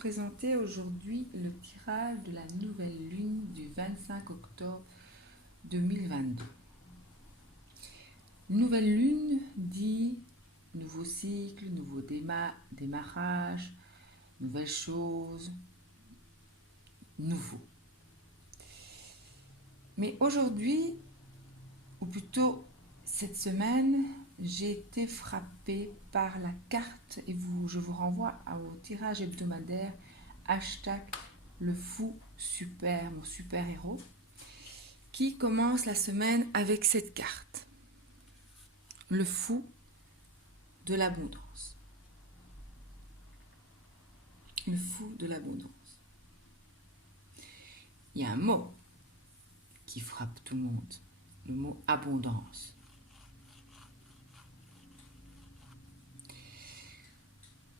présenter aujourd'hui le tirage de la nouvelle lune du 25 octobre 2022. Nouvelle lune dit nouveau cycle, nouveau démarrage, nouvelles choses, nouveau. Mais aujourd'hui, ou plutôt cette semaine, j'ai été frappée par la carte et je vous renvoie au tirage hebdomadaire hashtag le fou super, mon super héros, qui commence la semaine avec cette carte. Le fou de l'abondance. Le fou de l'abondance. Il y a un mot qui frappe tout le monde, le mot abondance.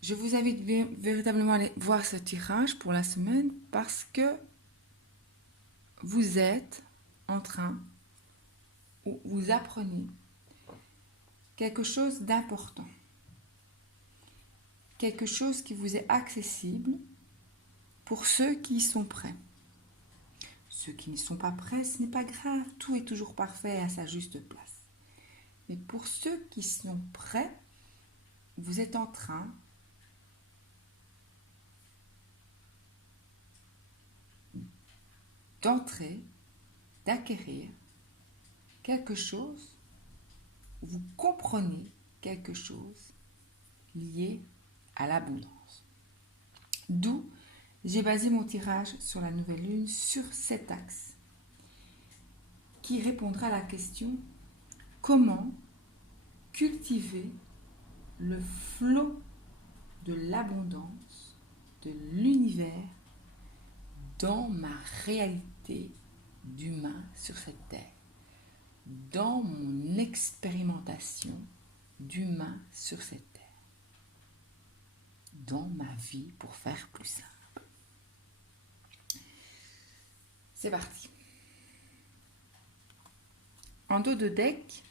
Je vous invite véritablement à aller voir ce tirage pour la semaine parce que vous êtes en train, ou vous apprenez quelque chose d'important, quelque chose qui vous est accessible pour ceux qui y sont prêts. Ceux qui ne sont pas prêts, ce n'est pas grave, tout est toujours parfait à sa juste place. Mais pour ceux qui sont prêts, vous êtes en train d'entrer, d'acquérir quelque chose, vous comprenez quelque chose lié à l'abondance. D'où j'ai basé mon tirage sur la nouvelle lune sur cet axe qui répondra à la question comment cultiver le flot de l'abondance de l'univers dans ma réalité d'humain sur cette terre, dans mon expérimentation d'humain sur cette terre, dans ma vie pour faire plus simple. C'est parti. En dos de deck,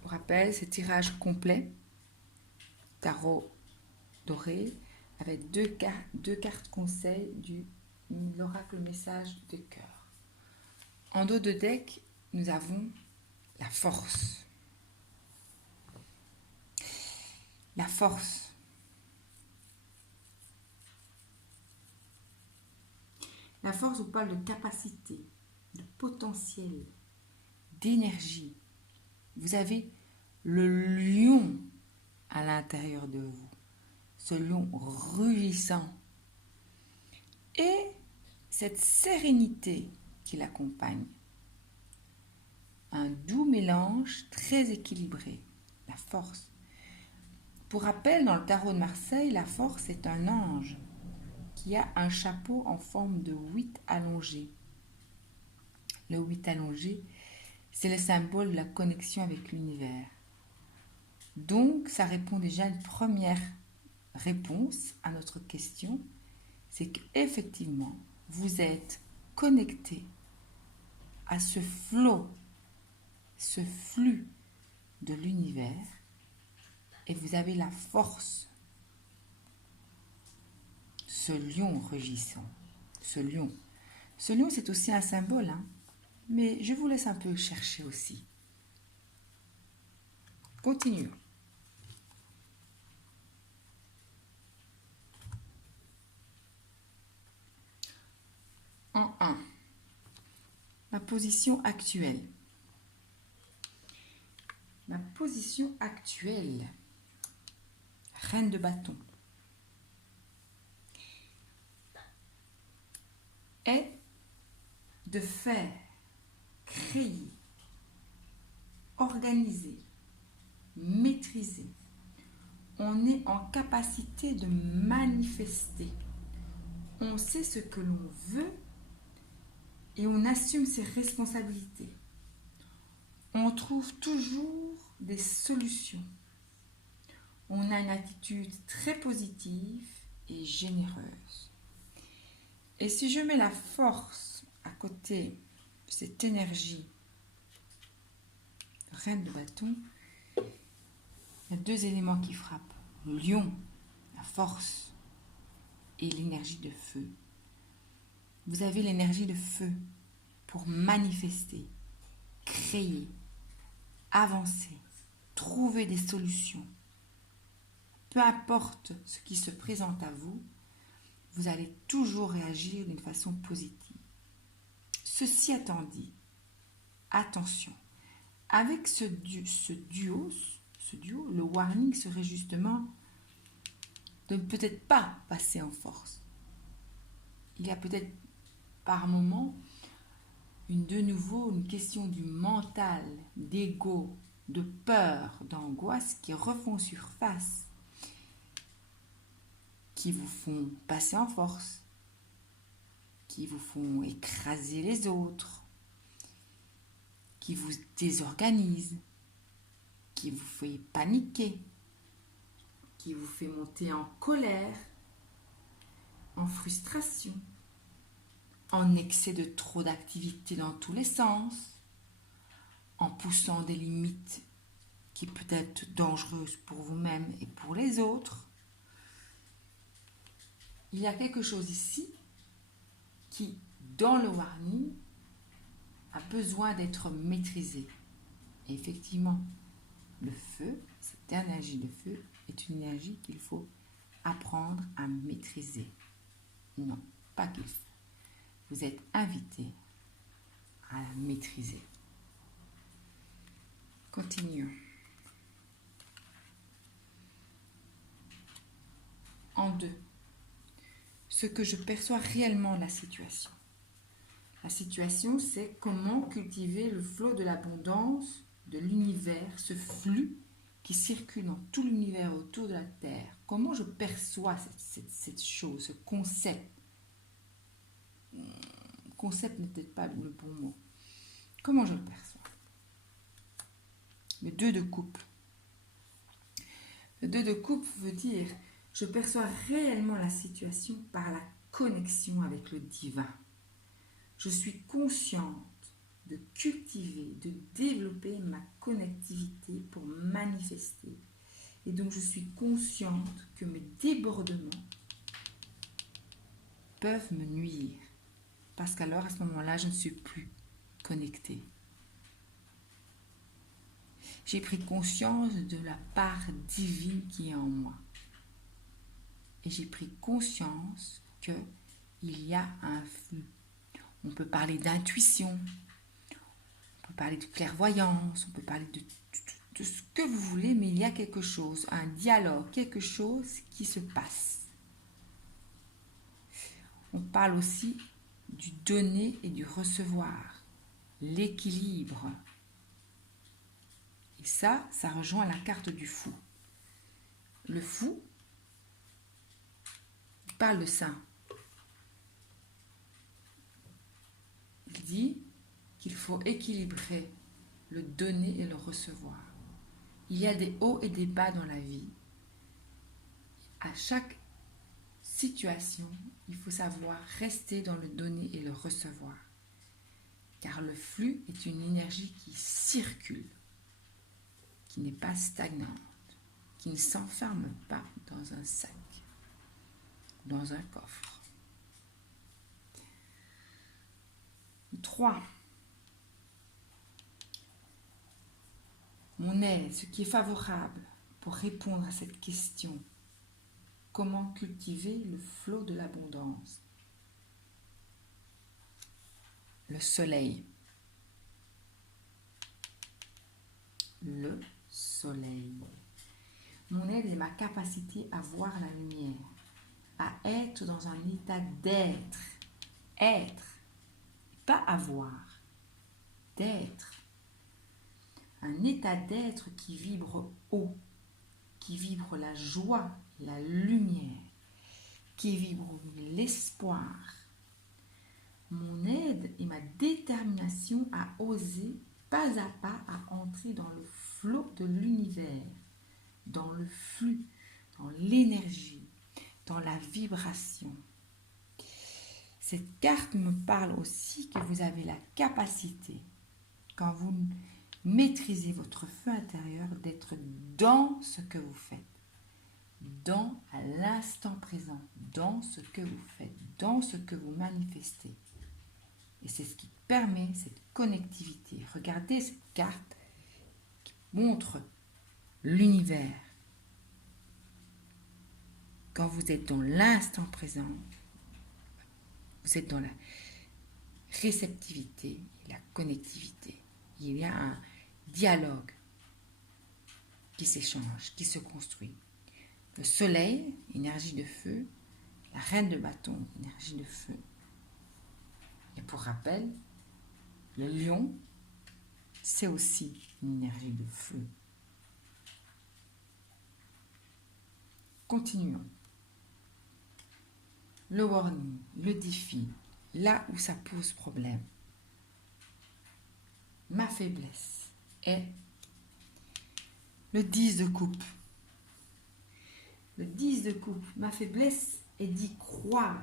pour rappel, c'est tirage complet, tarot doré, avec deux cartes conseils de l'oracle message de cœur. En dos de deck, nous avons la force. La force. La force vous parle de capacité, de potentiel, d'énergie. Vous avez le lion à l'intérieur de vous, ce lion rugissant. Et cette sérénité qui l'accompagne. Un doux mélange très équilibré, la force. Pour rappel, dans le tarot de Marseille, la force est un ange qui a un chapeau en forme de 8 allongé. Le 8 allongé, c'est le symbole de la connexion avec l'univers. Donc, ça répond déjà à une première réponse à notre question, c'est qu'effectivement, vous êtes connecté à ce flot, ce flux de l'univers et vous avez la force, ce lion rugissant, ce lion. Ce lion, c'est aussi un symbole, hein, mais je vous laisse un peu chercher aussi. Continuons. En 1, ma position actuelle. Ma position actuelle, reine de bâton, est de faire, créer, organiser, maîtriser. On est en capacité de manifester. On sait ce que l'on veut et on assume ses responsabilités. On trouve toujours des solutions. On a une attitude très positive et généreuse. Et si je mets la force à côté de cette énergie reine de bâton, il y a deux éléments qui frappent. Le lion la force et l'énergie de feu. Vous avez l'énergie de feu pour manifester, créer, avancer, trouver des solutions. Peu importe ce qui se présente à vous, vous allez toujours réagir d'une façon positive. Ceci étant dit, attention, avec ce duo, le warning serait justement de ne peut-être pas passer en force. Il y a peut-être par moment de nouveau une question du mental, d'ego, de peur, d'angoisse qui refont surface, qui vous font passer en force, qui vous font écraser les autres, qui vous désorganisent, qui vous fait paniquer, qui vous fait monter en colère, en frustration, en excès de trop d'activité dans tous les sens, en poussant des limites qui peuvent être dangereuses pour vous-même et pour les autres. Il y a quelque chose ici qui, dans le warning, a besoin d'être maîtrisé. Et effectivement, le feu, cette énergie de feu, est une énergie qu'il faut apprendre à maîtriser. Non, pas qu'il faut. Vous êtes invité à la maîtriser. Continuons. En 2. Ce que je perçois réellement de la situation. La situation, c'est comment cultiver le flot de l'abondance de l'univers, ce flux qui circule dans tout l'univers autour de la Terre. Comment je perçois cette chose, ce concept. Concept n'est peut-être pas le bon mot. Comment je le perçois? Le 2 de coupe. Le 2 de coupe veut dire je perçois réellement la situation par la connexion avec le divin. Je suis consciente de cultiver, de développer ma connectivité pour manifester. Et donc je suis consciente que mes débordements peuvent me nuire. Parce qu'alors à ce moment-là, je ne suis plus connectée. J'ai pris conscience de la part divine qui est en moi. Et j'ai pris conscience qu'il y a un flux. On peut parler d'intuition, on peut parler de clairvoyance, on peut parler de ce que vous voulez, mais il y a quelque chose, un dialogue, quelque chose qui se passe. On parle aussi du donner et du recevoir, l'équilibre. Et ça rejoint la carte du fou. Le fou, il parle de ça. Il dit qu'il faut équilibrer le donner et le recevoir. Il y a des hauts et des bas dans la vie. À chaque situation, il faut savoir rester dans le donner et le recevoir. Car le flux est une énergie qui circule, qui n'est pas stagnante, qui ne s'enferme pas dans un sac, dans un coffre. 3. Mon aide, ce qui est favorable pour répondre à cette question. Comment cultiver le flot de l'abondance? Le soleil. Le soleil. Mon aide est ma capacité à voir la lumière, à être dans un état d'être. Être. Pas avoir, d'être. Un état d'être qui vibre haut, qui vibre la joie, la lumière, qui vibre l'espoir. Mon aide et ma détermination à oser pas à pas à entrer dans le flot de l'univers, dans le flux, dans l'énergie, dans la vibration. Cette carte me parle aussi que vous avez la capacité, quand vous maîtrisez votre feu intérieur, d'être dans ce que vous faites, dans à l'instant présent, dans ce que vous faites, dans ce que vous manifestez. Et c'est ce qui permet cette connectivité. Regardez cette carte qui montre l'univers. Quand vous êtes dans l'instant présent, vous êtes dans la réceptivité et la connectivité. Il y a un dialogue qui s'échange, qui se construit. Le soleil, énergie de feu, la reine de bâton, énergie de feu. Et pour rappel, le lion, c'est aussi une énergie de feu. Continuons. Le warning, le défi, là où ça pose problème. Ma faiblesse est le 10 de coupe. Le 10 de coupe, ma faiblesse est d'y croire,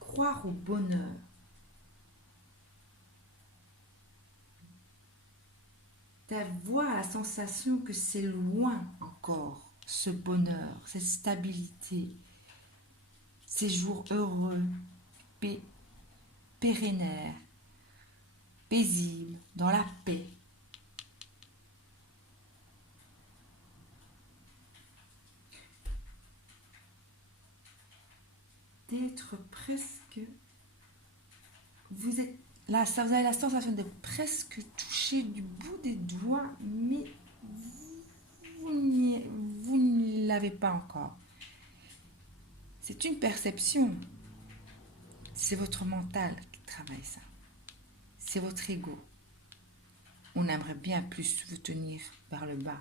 croire au bonheur. D'avoir la sensation que c'est loin encore, ce bonheur, cette stabilité, ces jours heureux, pérennaires, paisibles, dans la paix. D'être presque... Vous êtes là, vous avez la sensation de presque toucher du bout des doigts, mais vous ne l'avez pas encore. C'est une perception. C'est votre mental qui travaille ça. C'est votre ego. On aimerait bien plus vous tenir vers le bas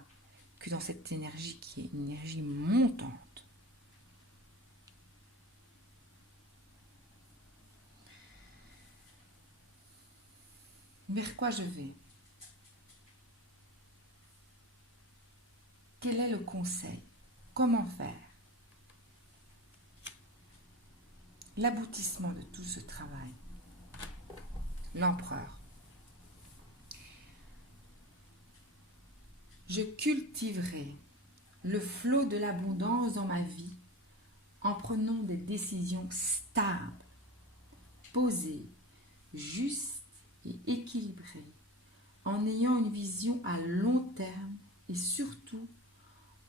que dans cette énergie qui est une énergie montante. Vers quoi je vais? Quel est le conseil? Comment faire? L'aboutissement de tout ce travail. L'empereur. Je cultiverai le flot de l'abondance dans ma vie en prenant des décisions stables, posées, justes et équilibrées, en ayant une vision à long terme et surtout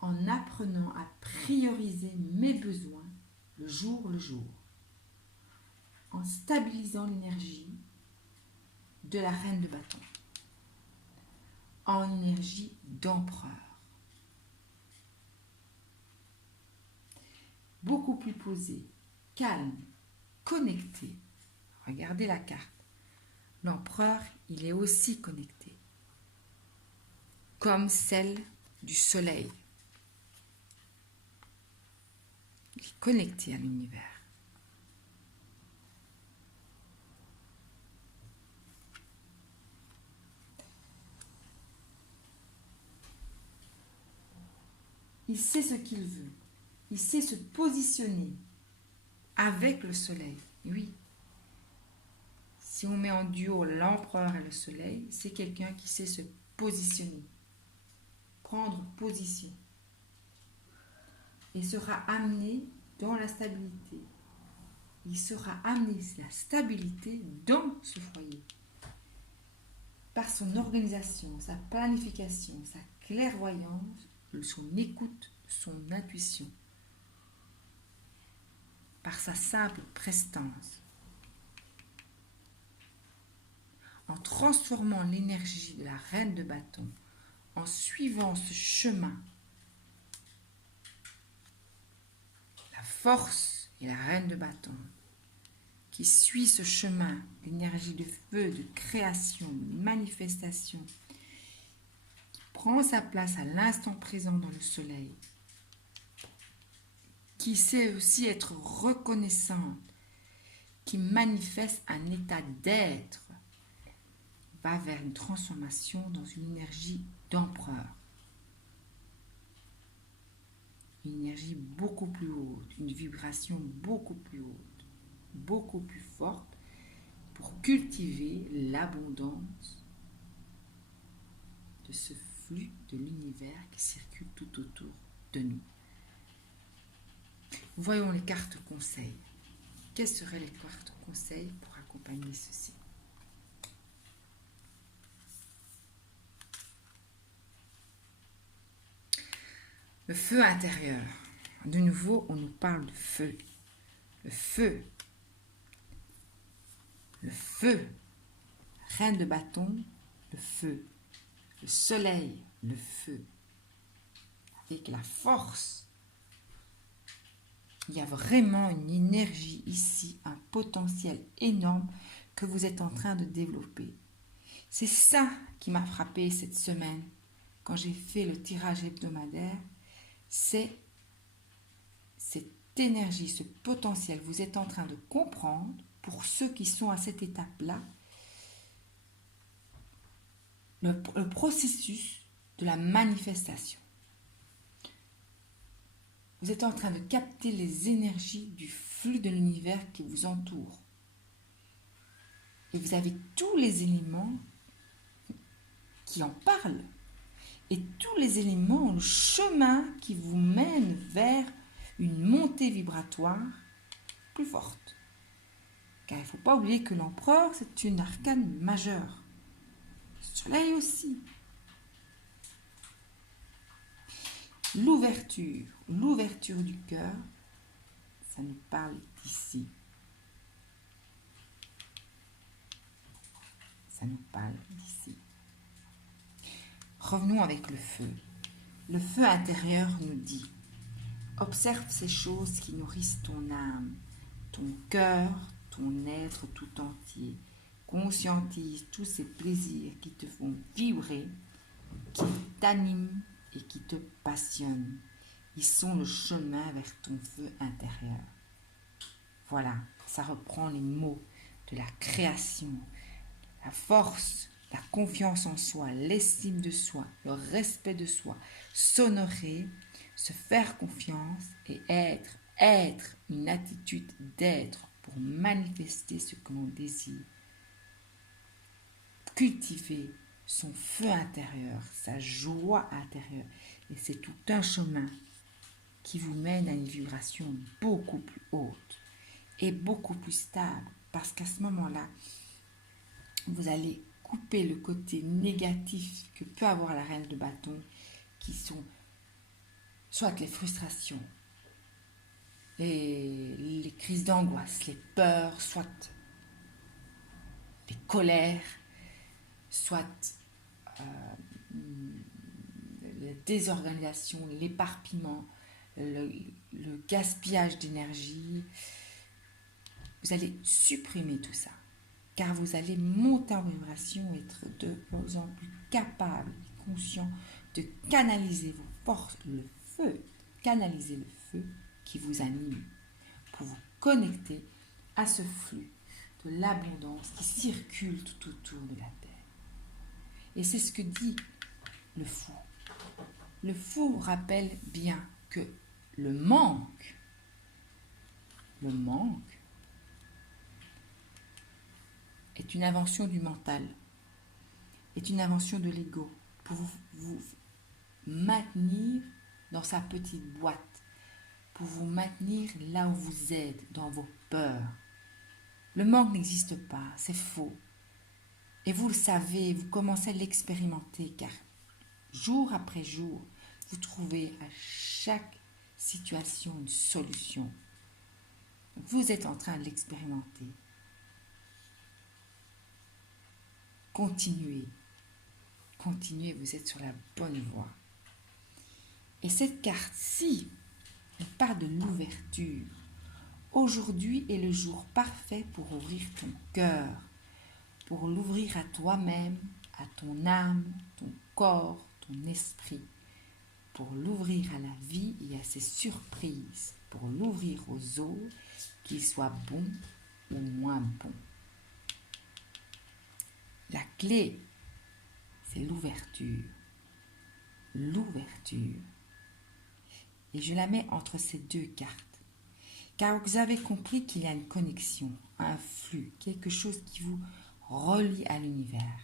en apprenant à prioriser mes besoins le jour, en stabilisant l'énergie de la reine de bâton, en énergie d'empereur. Beaucoup plus posé, calme, connecté. Regardez la carte. L'empereur, il est aussi connecté, comme celle du soleil. Il est connecté à l'univers. Il sait ce qu'il veut. Il sait se positionner avec le soleil. Oui. Si on met en duo l'empereur et le soleil, c'est quelqu'un qui sait se positionner, prendre position et sera amené dans la stabilité. Il sera amené la stabilité dans ce foyer par son organisation, sa planification, sa clairvoyance, son écoute, son intuition, par sa simple prestance. En transformant l'énergie de la reine de bâton, en suivant ce chemin, la force et la reine de bâton, qui suit ce chemin, l'énergie de feu, de création, de manifestation, qui prend sa place à l'instant présent dans le soleil, qui sait aussi être reconnaissante, qui manifeste un état d'être, va vers une transformation dans une énergie d'empereur. Une énergie beaucoup plus haute, une vibration beaucoup plus haute, beaucoup plus forte pour cultiver l'abondance de ce flux de l'univers qui circule tout autour de nous. Voyons les cartes conseils. Quelles seraient les cartes conseils pour accompagner ceci? Le feu intérieur. De nouveau, on nous parle de feu. Le feu. Le feu. Reine de bâton, le feu. Le soleil, le feu. Avec la force. Il y a vraiment une énergie ici, un potentiel énorme que vous êtes en train de développer. C'est ça qui m'a frappé cette semaine quand j'ai fait le tirage hebdomadaire. C'est cette énergie, ce potentiel. Vous êtes en train de comprendre, pour ceux qui sont à cette étape-là, le processus de la manifestation. Vous êtes en train de capter les énergies du flux de l'univers qui vous entoure. Et vous avez tous les éléments qui en parlent. Et tous les éléments, le chemin qui vous mène vers une montée vibratoire plus forte. Car il ne faut pas oublier que l'empereur, c'est une arcane majeure. Le soleil aussi. L'ouverture du cœur, ça nous parle d'ici. Ça nous parle d'ici. Revenons avec le feu. Le feu intérieur nous dit: observe ces choses qui nourrissent ton âme, ton cœur, ton être tout entier. Conscientise tous ces plaisirs qui te font vibrer, qui t'animent et qui te passionnent. Ils sont le chemin vers ton feu intérieur. Voilà, ça reprend les mots de la création, la force, la confiance en soi, l'estime de soi, le respect de soi, s'honorer, se faire confiance et être une attitude d'être pour manifester ce que l'on désire. Cultiver son feu intérieur, sa joie intérieure. Et c'est tout un chemin qui vous mène à une vibration beaucoup plus haute et beaucoup plus stable. Parce qu'à ce moment-là, vous allez couper le côté négatif que peut avoir la reine de bâton, qui sont soit les frustrations, les crises d'angoisse, les peurs, soit les colères, soit la désorganisation, l'éparpillement, le gaspillage d'énergie. Vous allez supprimer tout ça, car vous allez monter en vibration et être de plus en plus capable et conscient de canaliser vos forces, canaliser le feu qui vous anime, pour vous connecter à ce flux de l'abondance qui circule tout autour de la Terre. Et c'est ce que dit le fou. Le fou rappelle bien que le manque est une invention du mental, est une invention de l'ego pour vous maintenir dans sa petite boîte, pour vous maintenir là où vous êtes, dans vos peurs. Le manque n'existe pas, c'est faux. Et vous le savez, vous commencez à l'expérimenter, car jour après jour, vous trouvez à chaque situation une solution. Vous êtes en train de l'expérimenter. Continuez, vous êtes sur la bonne voie. Et cette carte-ci, elle parle de l'ouverture. Aujourd'hui est le jour parfait pour ouvrir ton cœur, pour l'ouvrir à toi-même, à ton âme, ton corps, ton esprit, pour l'ouvrir à la vie et à ses surprises, pour l'ouvrir aux autres, qu'ils soient bons ou moins bons. La clé, c'est l'ouverture. L'ouverture. Et je la mets entre ces deux cartes. Car vous avez compris qu'il y a une connexion, un flux, quelque chose qui vous relie à l'univers.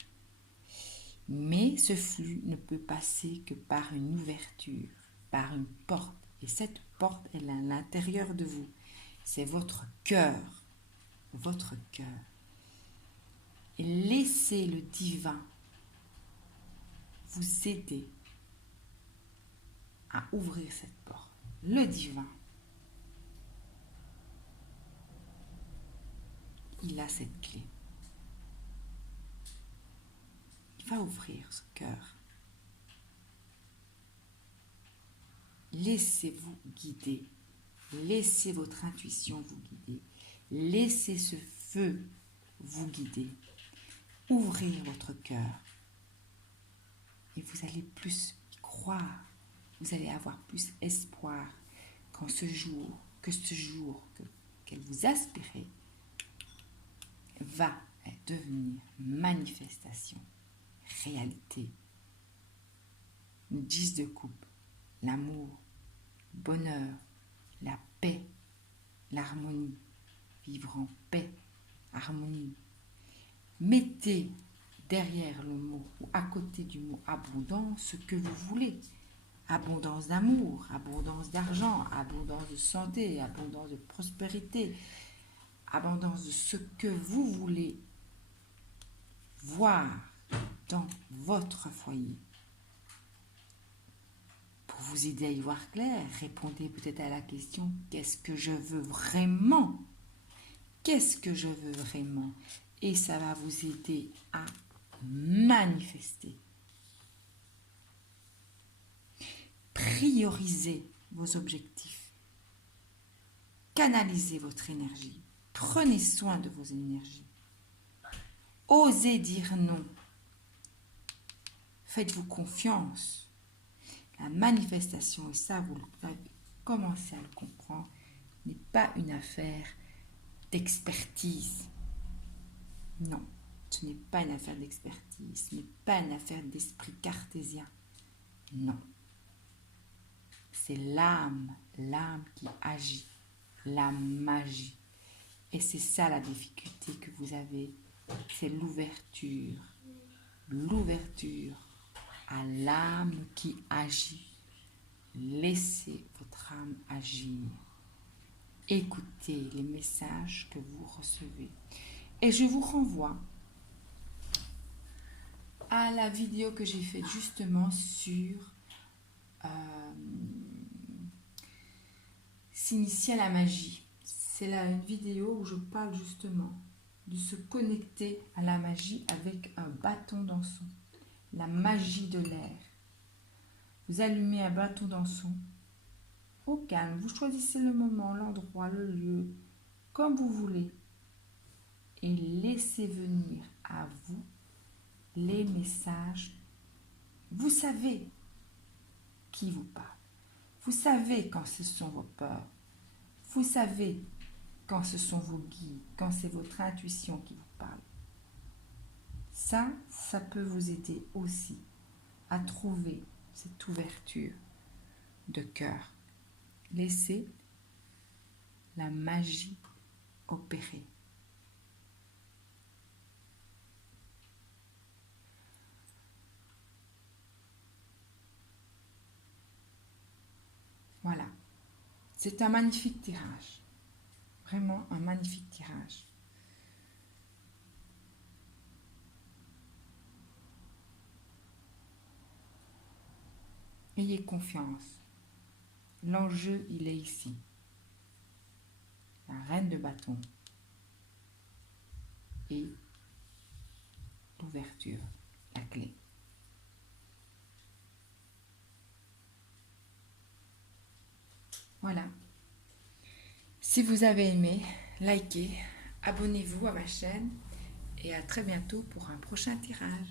Mais ce flux ne peut passer que par une ouverture, par une porte Et cette porte, elle est à l'intérieur de vous. C'est votre cœur. Votre cœur. Et laissez le divin vous aider à ouvrir cette porte. Le divin, il a cette clé. Il va ouvrir ce cœur. Laissez-vous guider. Laissez votre intuition vous guider. Laissez ce feu vous guider. Ouvrir votre cœur. Et vous allez plus y croire. Vous allez avoir plus espoir que ce jour qu'elle vous aspirez va devenir manifestation, réalité. Une 10 de coupe, l'amour, le bonheur, la paix, l'harmonie, vivre en paix, harmonie. Mettez derrière le mot ou à côté du mot abondance ce que vous voulez. Abondance d'amour, abondance d'argent, abondance de santé, abondance de prospérité, abondance de ce que vous voulez voir dans votre foyer. Pour vous aider à y voir clair, répondez peut-être à la question « Qu'est-ce que je veux vraiment ?» Qu'est-ce que je veux vraiment? Et ça va vous aider à manifester. Priorisez vos objectifs. Canalisez votre énergie. Prenez soin de vos énergies. Osez dire non. Faites-vous confiance. La manifestation, et ça, vous avez commencé à le comprendre, n'est pas une affaire d'expertise. Non, ce n'est pas une affaire d'expertise, ce n'est pas une affaire d'esprit cartésien. Non. C'est l'âme qui agit, la magie. Et c'est ça la difficulté que vous avez, c'est l'ouverture à l'âme qui agit. Laissez votre âme agir. Écoutez les messages que vous recevez. Et je vous renvoie à la vidéo que j'ai faite justement sur s'initier à la magie. C'est là une vidéo où je parle justement de se connecter à la magie avec un bâton d'encens. La magie de l'air. Vous allumez un bâton d'encens au calme. Vous choisissez le moment, l'endroit, le lieu, comme vous voulez. Et laissez venir à vous les messages. Vous savez qui vous parle. Vous savez quand ce sont vos peurs. Vous savez quand ce sont vos guides, quand c'est votre intuition qui vous parle. Ça peut vous aider aussi à trouver cette ouverture de cœur. Laissez la magie opérer. Voilà. C'est un magnifique tirage. Vraiment un magnifique tirage. Ayez confiance. L'enjeu, il est ici. La reine de bâton. Et l'ouverture, la clé. Voilà. Si vous avez aimé, likez, abonnez-vous à ma chaîne et à très bientôt pour un prochain tirage.